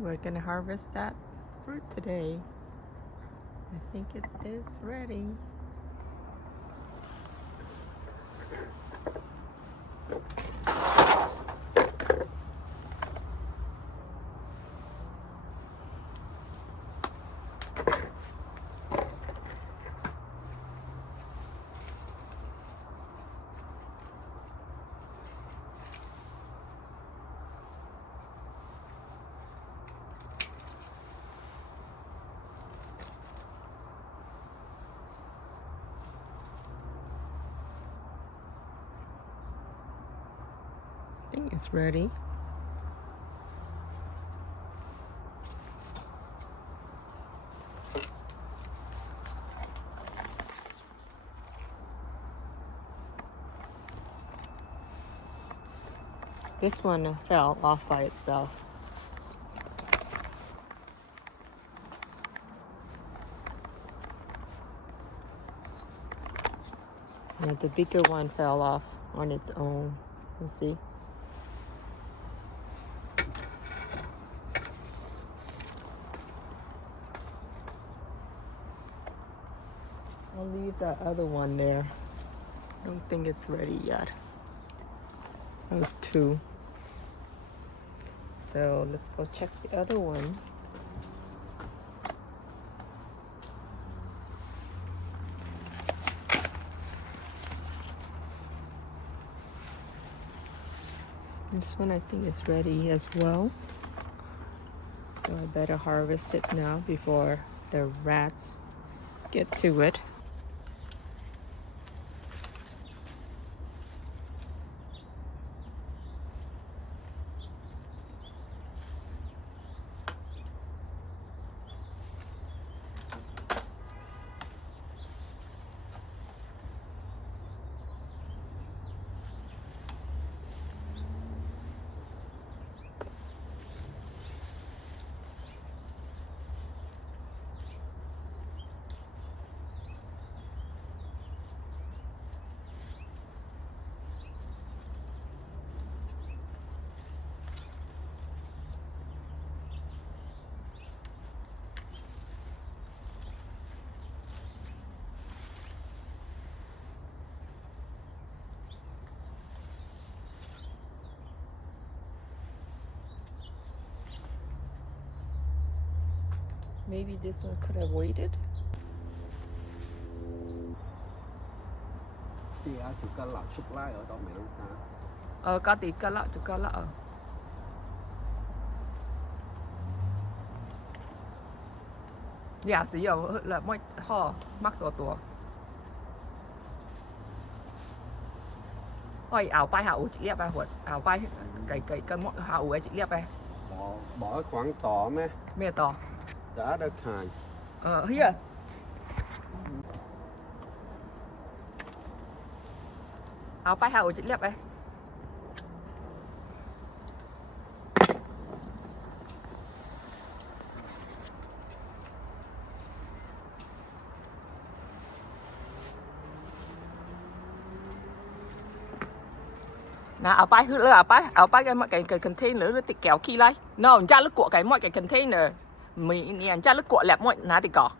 we're gonna harvest that fruit today. I think it is ready. I think it's ready. This one fell off by itself. Yeah, the bigger one fell off on its own. You see? I'll leave that other one there. I don't think it's ready yet. That was 2. So let's go check the other one. This one I think is ready as well. So I better harvest it now before the rats get to it. Maybe this one could have waited. Có tí cá lạ ở. Dạ, sử dụng là mỗi ho mắcตัว. Ôi, ảo bay hạ ủ chị liệp à, ảo bay cái mỗi hạ ủ ấy chị liệp à. Bỏ khoảng to mẹ. Mẹ to. Đã được hàng. Here. Ảo bay hạ ủ chị liệp à. Nè, ảo bay hư lơ ảo bay cái container nó tịt kéo khi lại. No, cha lúc của cái mọi cái container. Mình nè cha lúc của lẹp mọi ná tịt cỏ.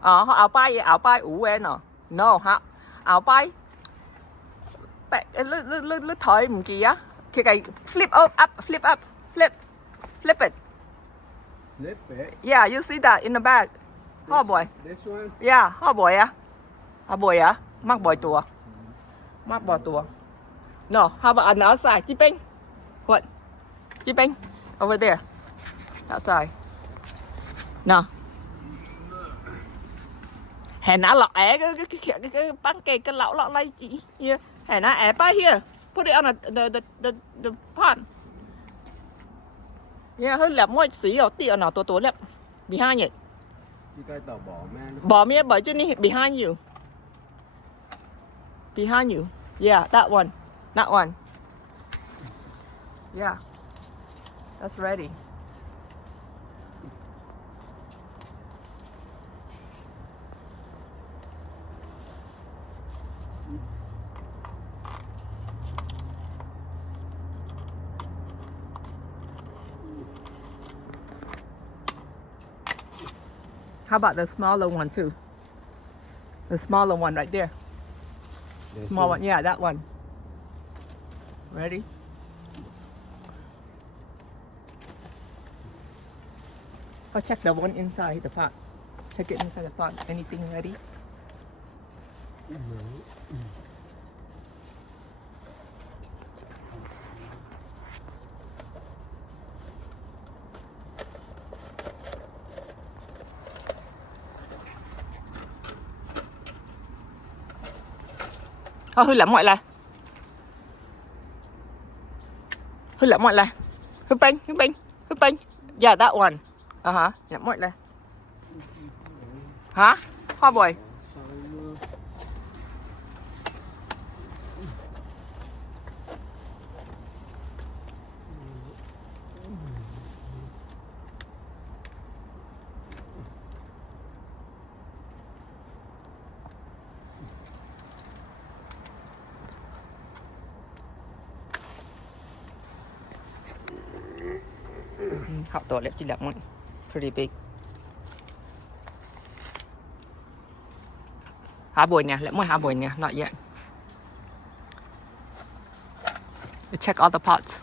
Họ ảo bay ủ em nè. No, ha. Ảo bay. Bẹ lư thời một kỳ á. Cái flip up, flip it. Flip it? Yeah, you see that in the back. Ho boy. This one? Yeah, ho boy á. Ho boy á. Mắc bò tua. Mắc bò tua. No, how about on the outside? Keeping? What? Keeping? Over there. Outside. No. Hè nã lọ é cái băng cây cái lọ lay chị. Here. Hè nã é by here. Put it on the pot. Yeah, hơi lẹp môi xí ở tỉ ở tổ lẹp. Behind it. Bỏ mẹ bởi chứ ní behind you. Behind you. Yeah, that one. That one. Yeah. That's ready. How about the smaller one too? The smaller one right there. Small one, yeah, that one. Ready? Go check the one inside the pot. Check it inside the pot. Anything ready? Thôi hư lắm mọi lại. Hư lắm mọi lại. Hư bánh. Yeah, that one. Lắm mọi lại. Hả? Hoa bồi. Họ tổ lẹp chỉ lắm mọi. Pretty big. Hả bồi nè, lẹp mọi hả bồi nè, not yet. You check all the pots.